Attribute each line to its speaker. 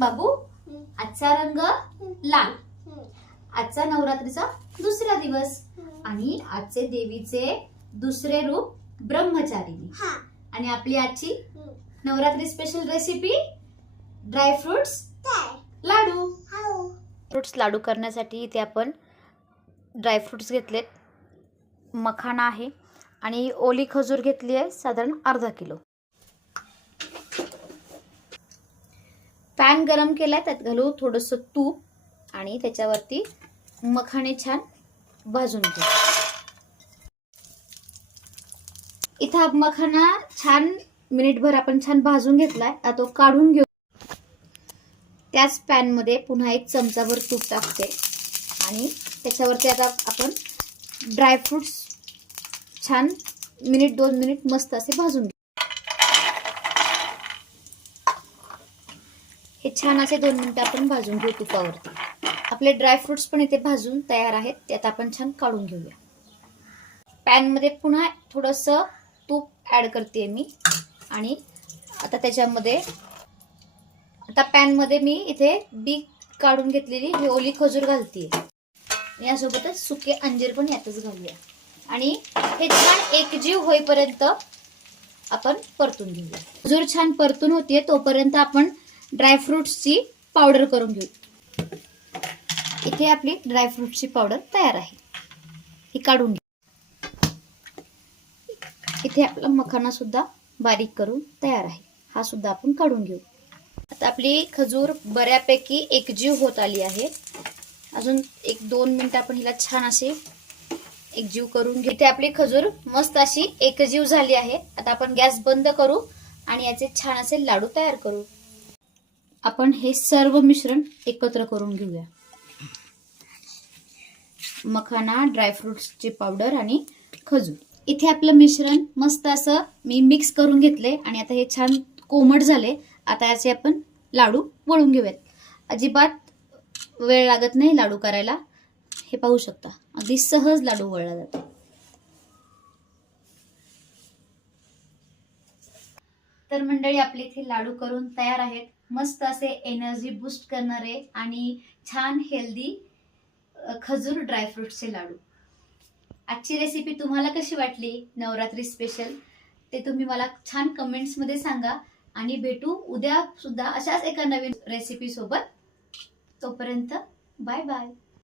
Speaker 1: बाबू आजचा रंग लाल. आजचा नवरात्रीचा दुसरा दिवस. आणि आजचे देवीचे दुसरे रूप ब्रह्मचारिणी. आणि आपली आजची Navratri special recipe dry fruits laddu. Fruits laddu करण्यासाठी इथे आपण ड्रायफ्रुट्स घेतलेत. मखाना आहे आणि ओली खजूर घेतली आहे साधारण अर्धा किलो. पॅन गरम केलाय त्यात घालू थोडंसं तूप आणि त्याच्यावरती मखाणे छान भाजून घेऊ इथं हा मखाना छान मिनिटभर आपण छान भाजून घेतलाय आता तो काढून घेऊ. त्याच पॅनमध्ये पुन्हा एक चमचाभर तूप टाकते आणि त्याच्यावरती आता आपण ड्रायफ्रूट्स छान मिनिट दोन मिनिट मस्त असे भाजून घेऊ हे छान असे दोन मिनिटं आपण भाजून घेऊ तुपावरती. आपले ड्रायफ्रुट्स पण इथे भाजून तयार आहेत त्यात आपण छान काढून घेऊया. पॅनमध्ये पुन्हा थोडंसं तूप ॲड करते मी. आणि आता त्याच्यामध्ये आता पॅनमध्ये मी इथे बी काढून घेतलेली ही ओली खजूर घालते यासोबतच सुके अंजीर पण यातच घालूया. आणि हे छान एकजीव होईपर्यंत आपण परतून घेऊया. खजूर छान परतून होतीये तोपर्यंत आपण ड्रायफ्रुट्सची पावडर करून घेऊ. इथे आपली ड्रायफ्रुट्सची पावडर तयार आहे. ही काढून घेऊ इथे आपला मखाना सुद्धा बारीक करून तयार आहे. हा सुद्धा आपण काढून घेऊ. आता आपली खजूर बऱ्यापैकी एकजीव होत आली आहे. अजून एक दोन मिनिटं आपण हिला छान अशी एकजीव करून घेते. आपली खजूर मस्त अशी एकजीव झाली आहे. आता आपण गॅस बंद करू आणि याचे छान असे लाडू तयार करू. आपण हे सर्व मिश्रण एकत्र करून घेऊया. मखाना ड्रायफ्रुट्सची पावडर आणि खजूर. इथे आपलं मिश्रण मस्त असं मी मिक्स करून घेतले आणि आता हे छान कोमट झाले. आता याचे आपण लाडू वळून घेऊयात. अजिबात वेळ लागत नाही लाडू करायला. हे पाहू शकता. अगदी सहज लाडू वळला जातो. तर मंडळी आपले इथे लाडू करून तयार आहेत. मस्त असे एनर्जी बूस्ट करणारे आणि छान हेल्दी खजूर ड्रायफ्रुट्सचे लाडू. आजची रेसिपी तुम्हाला कशी वाटली? नवरात्री स्पेशल ते तुम्ही मला छान कमेंट्समध्ये सांगा. आणि भेटू उद्या सुद्धा अशाच एका नवीन रेसिपी सोबत. तोपर्यंत बाय बाय.